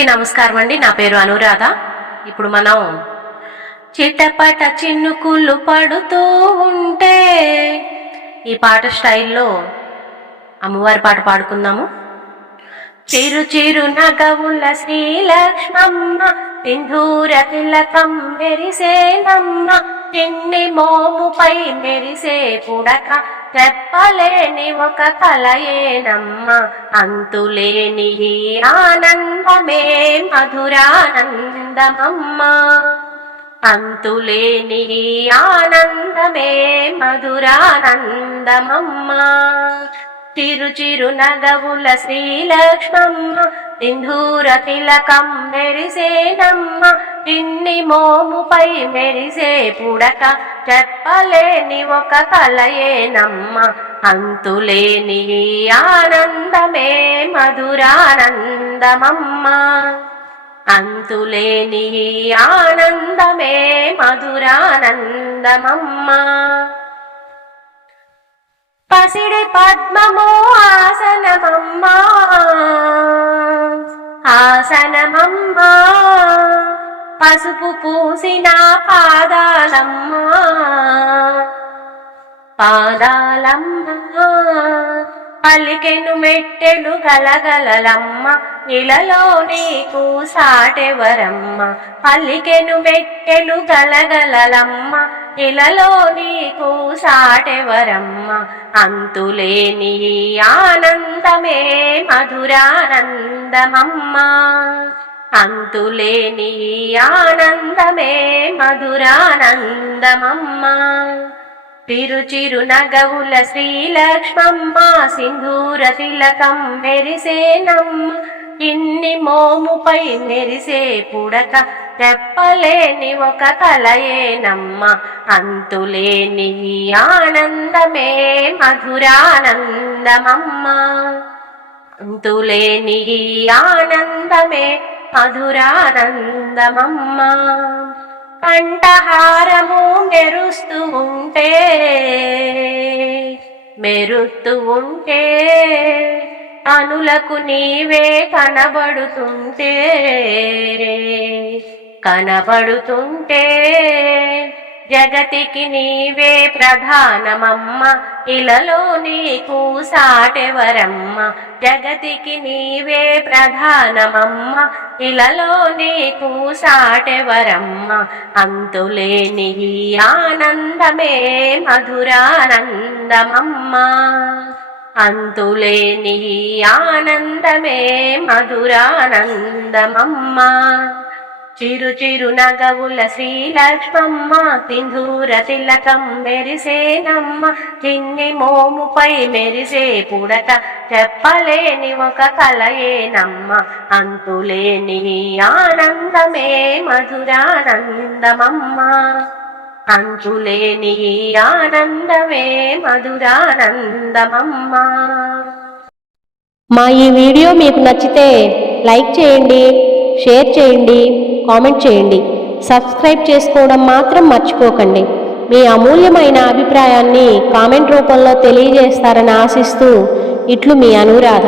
అందరికీ నమస్కారం అండి. నా పేరు అనురాధ. ఇప్పుడు మనం చిట్టపట చిన్నుకుళ్ళు పడుతూ ఉంటే ఈ పాట స్టైల్లో అమ్మవారి పాట పాడుకుందాము. చిరు చిరు నగవుల శ్రీలక్ష్మమ్మ సింధూర తిలకం మెరిసేనమ్మ. చిన్ని మోముపై మెరిసే పుడక చెప్పలేని ఒక కలయేనమ్మ అంతులేని ఈ ఆనందమే మధురానందమమ్మ. అంతులేని ఈ ఆనందమే మధురానందమమ్మ. చిరు నగవుల శ్రీలక్ష్మమ్మ సింధూర తిలకం మెరిసేనమ్మ ఇన్ని మోముపై మెరిసే పుడక చెప్పలేని ఒక కలయేనమ్మ. అంతులేని ఆనందమే మధురానందమమ్మ. అంతులేని ఆనందమే మధురానందమమ్మ. పసిడి పద్మము ఆసనమమ్మా. ఆసనమమ్మా. పసుపు పూసిన పాదాలమ్మా. పాదాలమ్మా. పలికెను మెట్టెలు గలగలలమ్మ. ఇలలో నీకు సాటెవరమ్మ. పలికెను మెట్టెలు గలగలలమ్మ. ఇలలో నీకు సాటెవరమ్మ అంతులేని ఆనందమే మధురానందమమ్మ. అంతులేని ఆనందమే మధురానందమమ్మ. చిరు నగవుల శ్రీలక్ష్మమ్మ సింధూర తిలకం మెరిసేనమ్మ ఇన్ని మోముపై మెరిసే పుడక చెప్పలేని ఒక కలయేనమ్మ అంతులేని ఆనందమే మధురానందమమ్మ. అంతులేని ఆనందమే మధురానందమమ్మ. కంఠహారము మెరుస్తూ ఉంటే మెరుస్తూ ఉంటే అనులకు నీవే కనబడుతుంటే కనబడుతుంటే జగతికి నీవే ప్రధానమమ్మ. ఇలలో నీకు సాటెవరమ్మ? జగతికి నీవే ప్రధానమమ్మ. ఇలలో నీకు సాటెవరమ్మ? అంతులేని ఆనందమే మధురానందమమ్మ. అంతులేని ఈ ఆనందమే మధురానందమమ్మ. చిరు చిరు నగవుల శ్రీలక్ష్మమ్మ సింధూర తిలకం మెరిసేనమ్మ. చిన్ని మోముపై మెరిసే పుడక చెప్పలేని ఒక కలయేనమ్మ. అంతులేని ఆనందమే మధురానందమమ్మ. అంచులేని ఈ ఆనందమే మధురానందమమ్మా. మా ఈ వీడియో మీకు నచ్చితే లైక్ చేయండి షేర్ చేయండి కామెంట్ చేయండి. సబ్స్క్రైబ్ చేసుకోవడం మాత్రం మర్చిపోకండి. మీ అమూల్యమైన అభిప్రాయాన్ని కామెంట్ రూపంలో తెలియజేస్తారని ఆశిస్తూ ఇట్లు మీ అనురాధ.